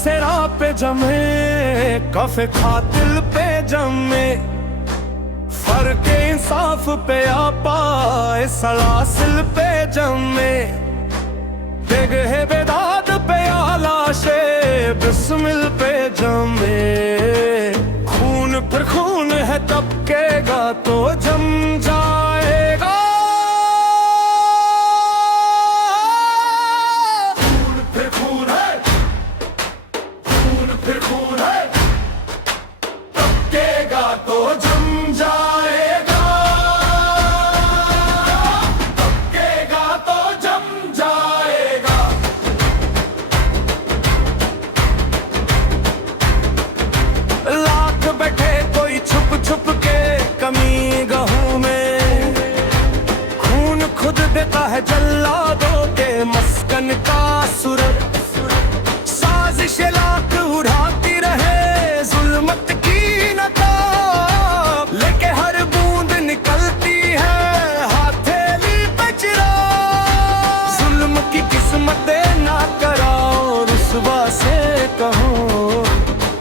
सिरा पे जमे, कफे खातिल पे जमे, फर्क इंसाफ पे आपा सलासिल पे जमे, बेगहे बेदाद पे आलाशे बिस्मिल पे जमे। खून फिर खून है तबकेगा तो जम जाएगा, खून फिर खून है, खून फिर खून है, तबकेगा तो जम जाएगा, तबकेगा तो जम जाएगा। लाख बैठे कोई छुप छुप के कमी गहूं में, खून खुद देता है जल्लादों के मस्कन का सूरत। साजिश लाख उड़ाती रहे जुल्मत की नकाब, लेके हर बूंद निकलती है हथेली पे चिराग। जुल्म की किस्मतें ना कराओ रुसवा से कहो,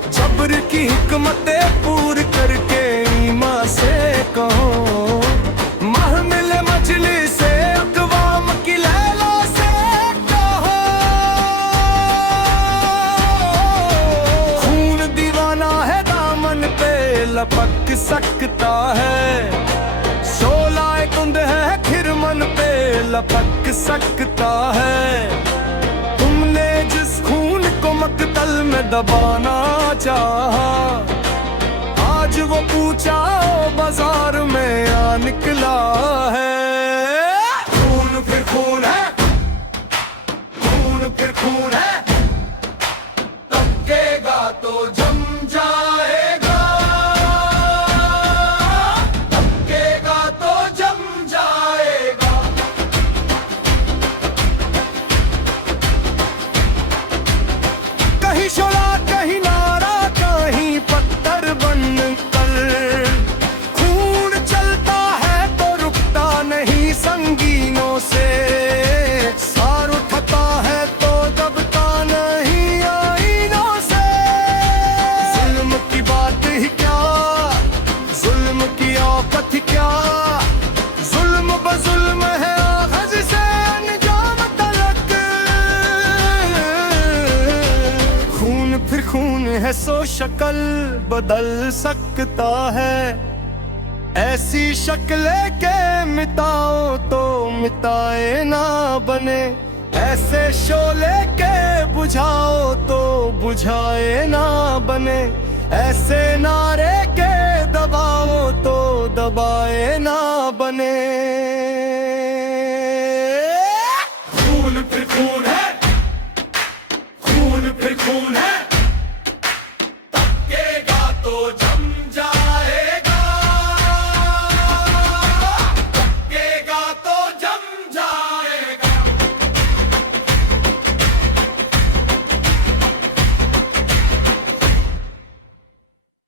जबर की हिकमतें पूर करके ईमा से कहो। महमिल मजलिस से अक़वाम की लैला से कहो, खून दीवाना है दामन पे लपक सकता है, शोलाए कुंद है खिरमन पे लपक सकता है। तुमने जिस खून को मकतल में दबाना चाहा, आज वो पूछा बाजार में आ निकला है। खून फिर खून है, खून फिर खून है, तबकेगा तो जम जाएगा, तबकेगा तो जम जाएगा। कहीं शोला कहीं नारा कहीं पत्थर बनकर, खून चलता है तो रुकता नहीं संगीनों से, सार उठता है तो दबता नहीं आईनों से। जुल्म की बात ही क्या, जुल्म की औकत ही क्या, जुल्म बजुल्म है आग़ाज़ से अंजाम तलक। खून फिर खून है सो शक्ल बदल सकता है, ऐसी शक्ल के मिटाओ तो मिटाए ना बने, ऐसे शोले के बुझाओ तो बुझाए ना बने, ऐसे नारे के दबाओ तो दबाए ना बने। खून फिर खून है, खून फिर खून है,